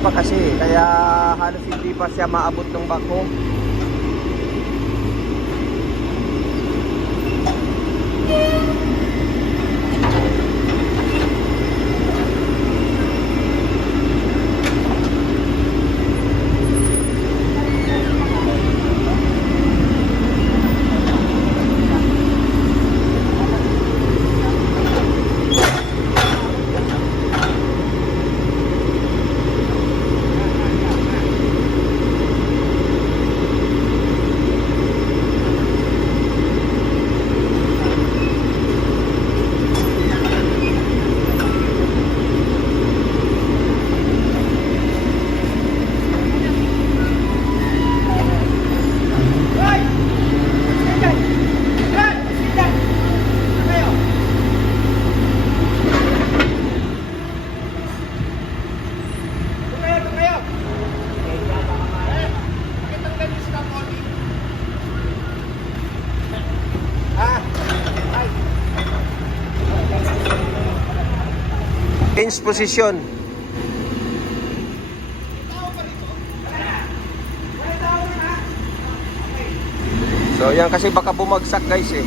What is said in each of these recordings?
pa kasi, kaya halos hindi pa siya maabot ng bako. Change position. So yan kasi baka bumagsak guys eh.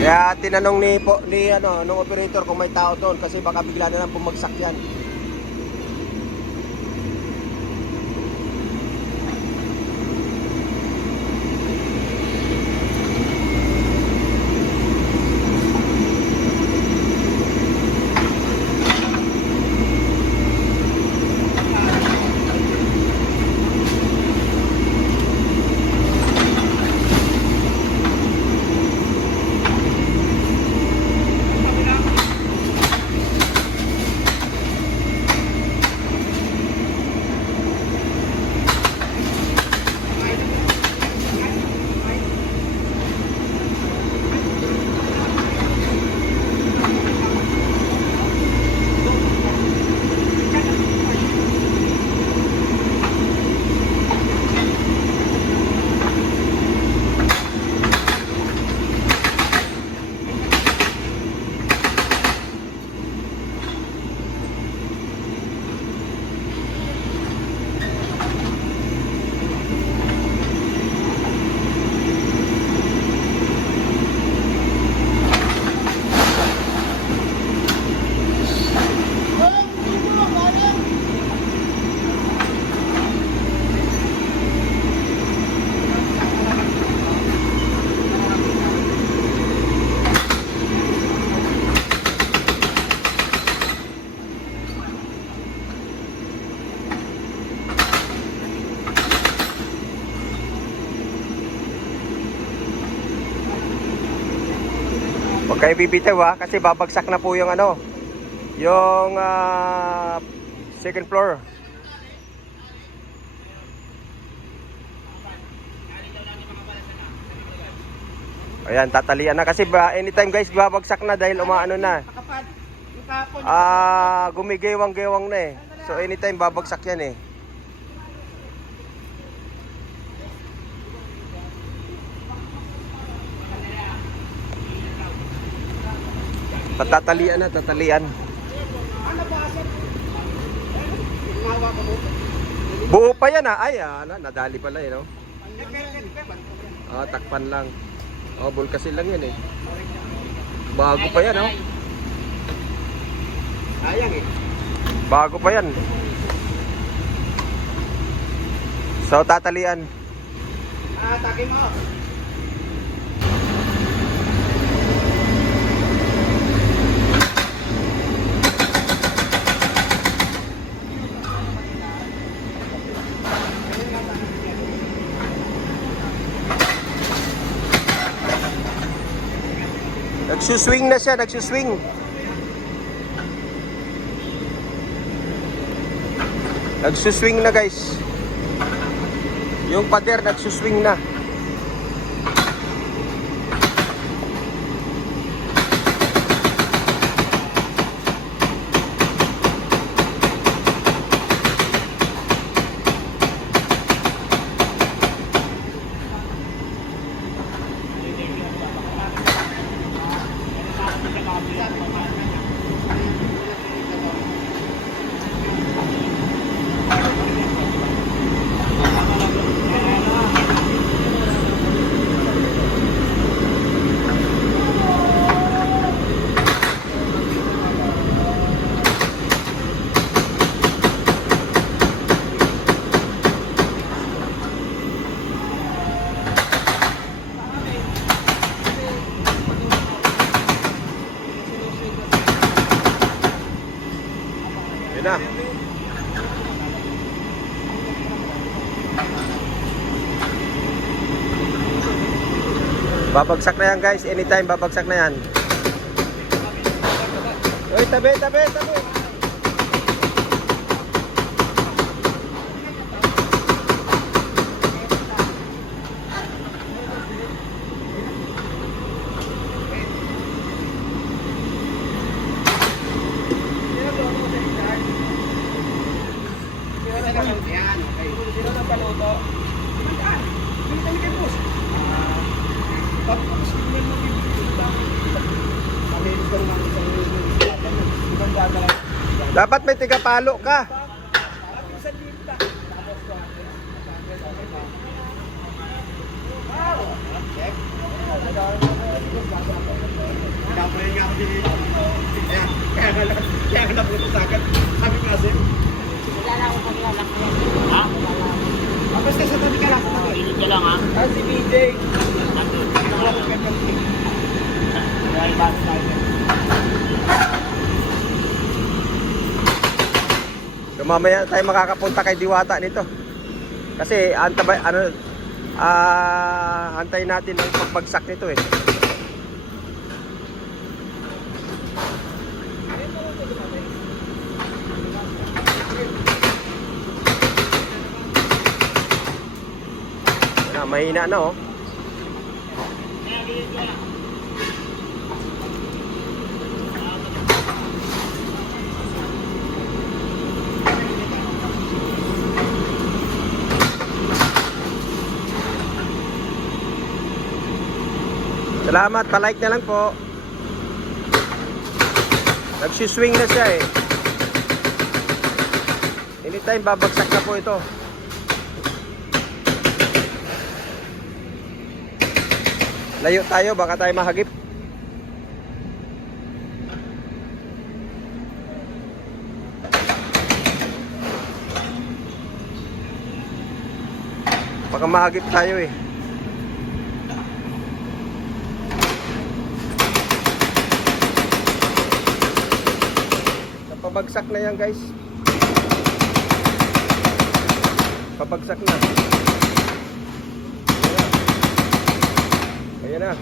Kaya tinanong ni nung operator kung may tao doon kasi baka bigla na lang bumagsak yan. Huwag kayo bibitaw kasi babagsak na po yung yung second floor. Ayan, tatalian na kasi anytime guys babagsak na dahil umaano na. Gumigewang-gewang na eh. So anytime babagsak yan eh. Tatalian na, tatalian. Buo pa yan Ay, nadali pala no? Takpan lang. Bulkasil lang yan eh. Bago pa yan Sayang eh. Bago pa yan. So, tatalian. Takin mo. Nagsuswing na siya, nagsuswing. Nagsuswing na guys. Yung pader nagsuswing na. Yun na. Babagsak na yan guys, anytime babagsak na yan. Uy, tabi, tabi, tabi. Dapat may tigapalo ka. Kaya ka napunta sa akin. Sabi ko kasi. Wala akong paglalak niya. Ha? Basta sa tabi ka lang. Pilit ka lang ha. Ah, si BJ. Dahil bago tayo. So mamaya tayo makakapunta kay Diwata nito. Kasi antayin natin ang pagbagsak nito eh. Yan na, mahina na oh. Salamat, palike na lang po. Nagsiswing na siya eh. Anytime babagsak na po ito. Layo tayo, baka tayo mahagip. Baka mahagip tayo eh. Pabagsak na yan guys. Pabagsak na. Ayan na.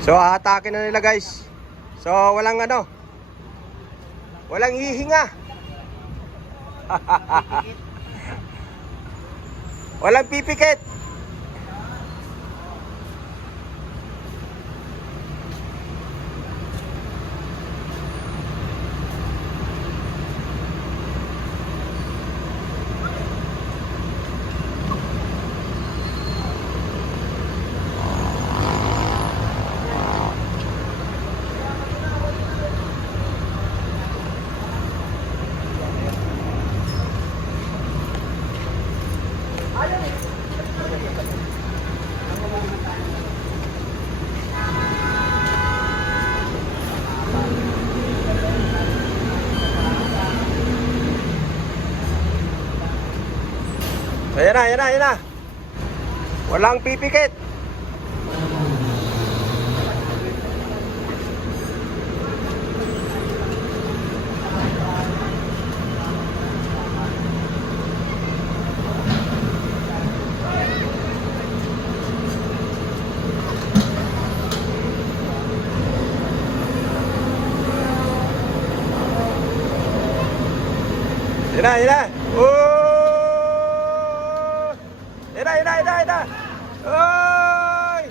So aatake na nila guys. So walang walang hihinga. Walang pipikit. Ayan na, ayan na, ayan na. Walang pipikit. Ayan na, ayan na. Ida. Oy!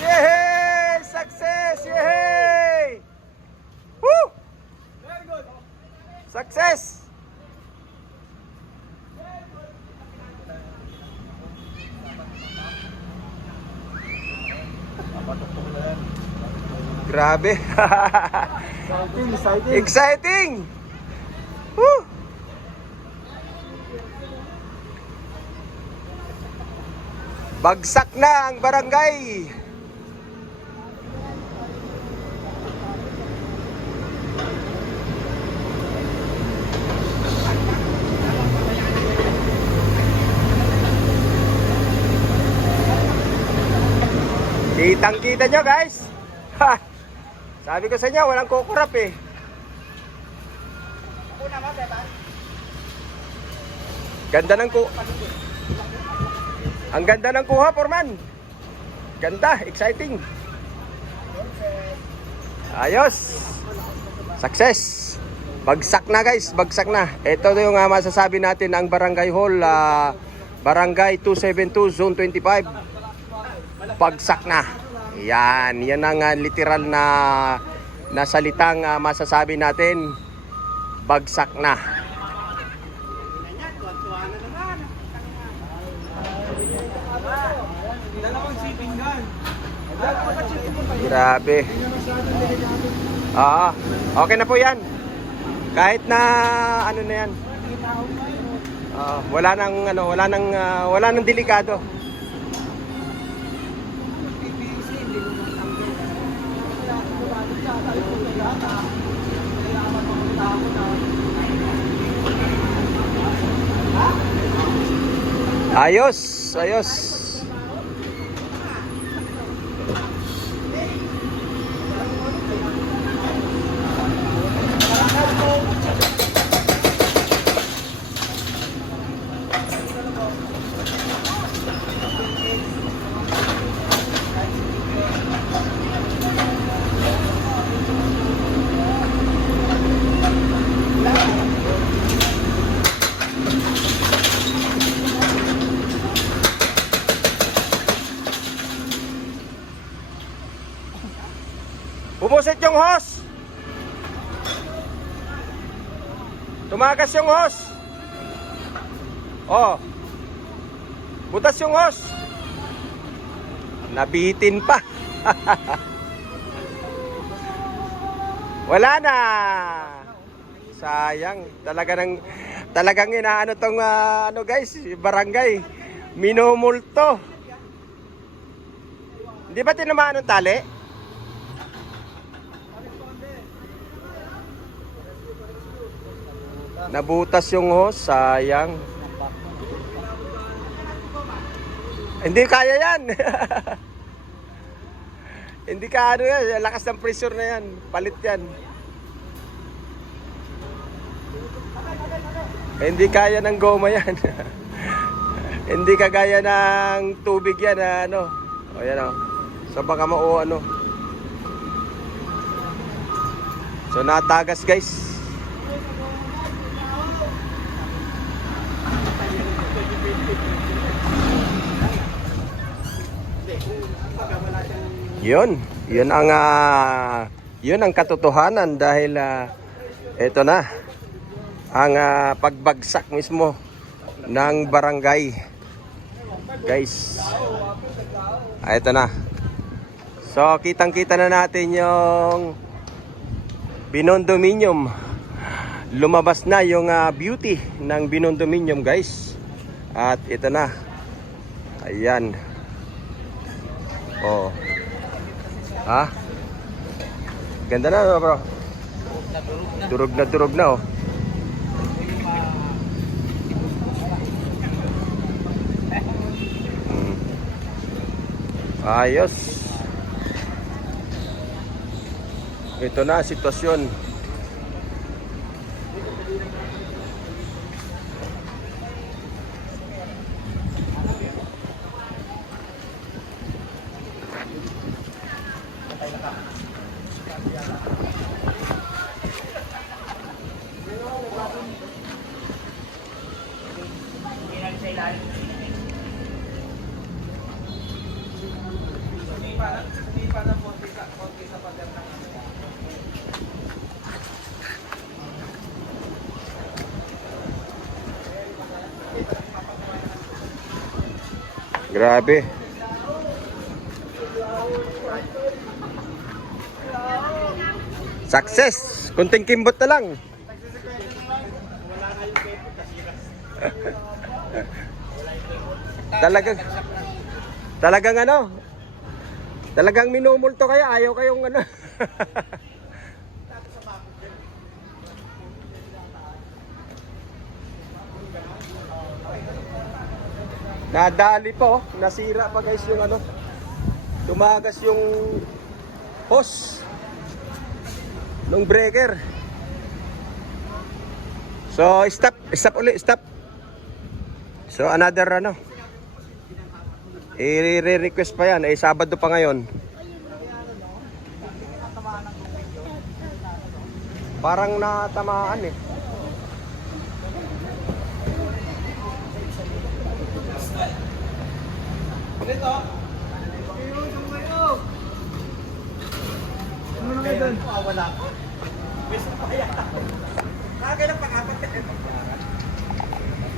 Yehey! Success! Yehey! Woo! Very good. Success! Grabe! Exciting! Woo! Bagsak na ang barangay. Kitang-kita nyo guys. Ha! Sabi ko sa inyo, walang kukurap eh. Ganda ng Ang ganda ng kuha, Foreman. Ganda, exciting. Ayos. Success. Bagsak na guys, bagsak na. Ito yung masasabi natin ang Barangay Hall, Barangay 272, Zone 25. Bagsak na. Yan ang literal na salitang masasabi natin. Bagsak na. Dalawang shipping gun. Grabe. Okay na po yan. Kahit na ano na yan. Wala nang delikado. Ayos, ayos. Bumusit yung hose. Tumagas yung hose. Oh. Butas yung hose. Nabitin pa. Wala na. Sayang. Talagang inaano tong guys, barangay. Minumulto. Hindi ba tinamaan ng tali? Nabutas yung hose, sayang. Hindi kaya yan. Hindi ka yan, lakas ng pressure na yan. Palit yan. Hindi kaya ng goma yan. Hindi kagaya ng tubig yan O yan o. So baka So natagas guys. Yun ang katotohanan dahil ito na ang pagbagsak mismo ng barangay. Guys. Ito na. So kitang-kita na natin yung binondominium. Lumabas na yung beauty ng binondominium guys. At ito na. Ayan. Oh. Ha? Ganda na bro. Durog na oh. Ayos. Ito na ang sitwasyon. Grabe. Success. Kunting kimbot na lang. Talagang minumulto kayo, ayaw kayong Nadali po, nasira pa guys yung tumagas yung hose ng breaker. So stop ulit, stop. So another ano, i-request pa yan, Sabado pa ngayon. Parang natamaan eh. Ito. Ano na doon? Wala. Nakakailang pang-apat.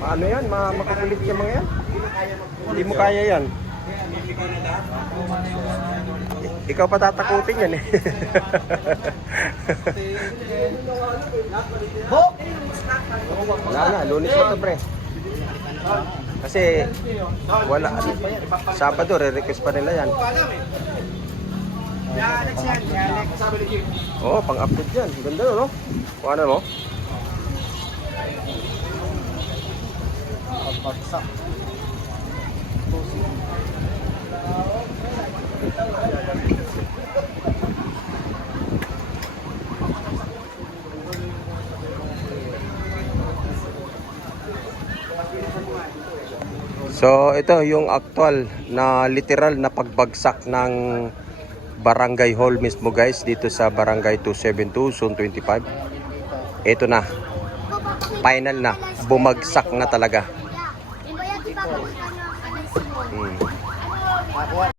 Paano yan? Makakulit yung mga yan? Hindi mo kaya yan. Ikaw pa tatakutin yan eh. Wala na, Lunes mo to pre. Kasi wala. Sabado, re-request pa nila yan. Oo, pang-upload yan. Ganda no? Kung ano mo? Pagpagsak. So ito yung actual na literal na pagbagsak ng Barangay Hall mismo guys dito sa Barangay 272 Zone 25. Ito na. Final na. Bumagsak na talaga.